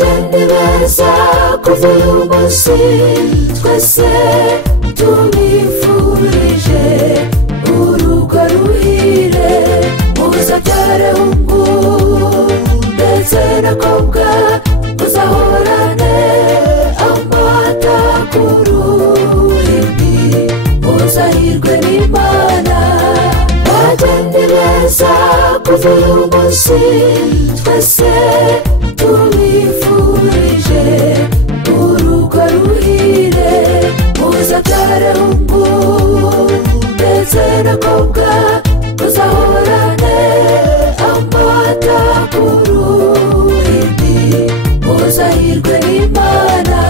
bageni beza kuva uyu munsi twese tubifurije urugo ruhire muzabyare hungu ndetse n'akobwa muzahorane amata ku ruhimbi muzahirwe n'Imana bageni beza kuva uyu munsi twese tubifurije urugo ruhire muzabyare hungu ndetse n'akobwa muzahorane amata ku ruhimbi muzahirwe n'Imana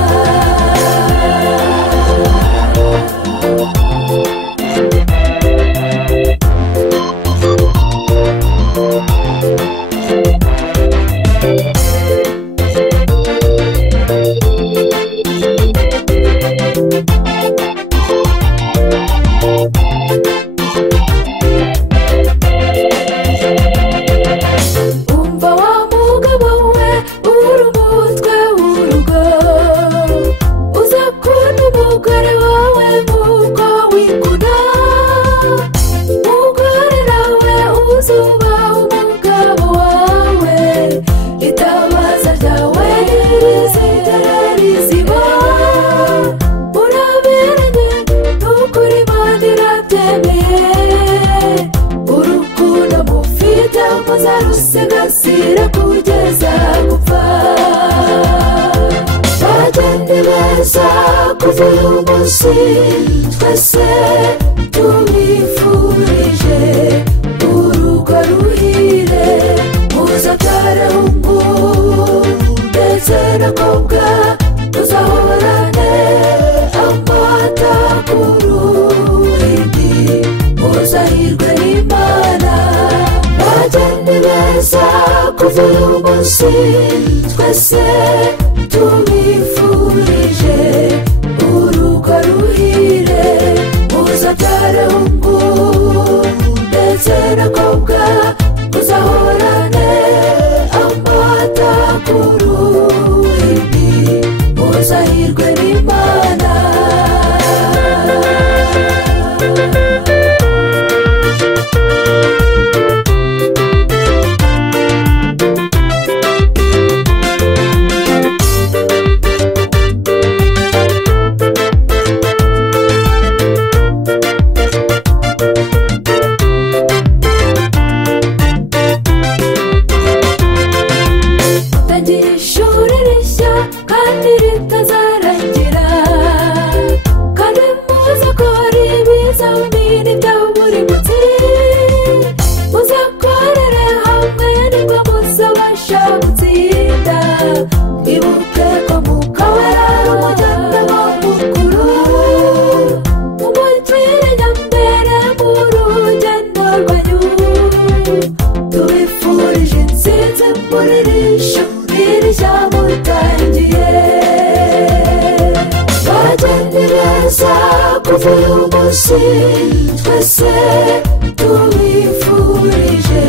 muzarusigasira kugeza gupfa bageni beza kuva uyu munsi twese tubifurije urugo ruhire muzabyare hungu ndetse n'akobwa muzahorane amata ku ruhimbi muzahirwe n'Imana bageni beza kuva uyu munsi twese tubifurije urugo ruhire muzabyare hungu ndetse n'akobwa muzahorane amata ku ruhimbi muzahirwe n'Imana kuva uyu munsi twese tubifurije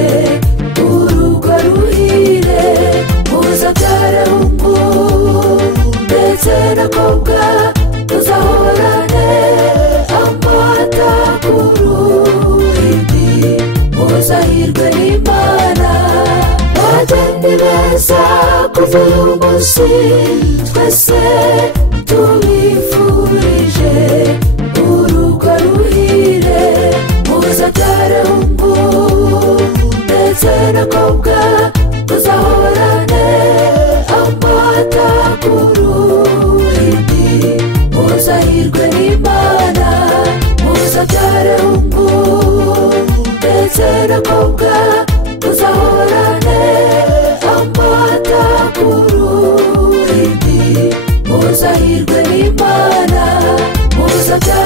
urugo ruhire muzabyare hungu ndetse n'akobwa muzahorane amata ku ruhimbi muzahirwe n'Imana bageni beza kuva uyu munsi twese tubifurije urugo ruhire muzabyare hungu ndetse n'akobwa muzahorane amata ku ruhimbi muzahirwe n'Imana muzabyare hungu ndetse n'akobwa muzahorane amata ku ruhimbi muzahirwe n'Imana muzabyare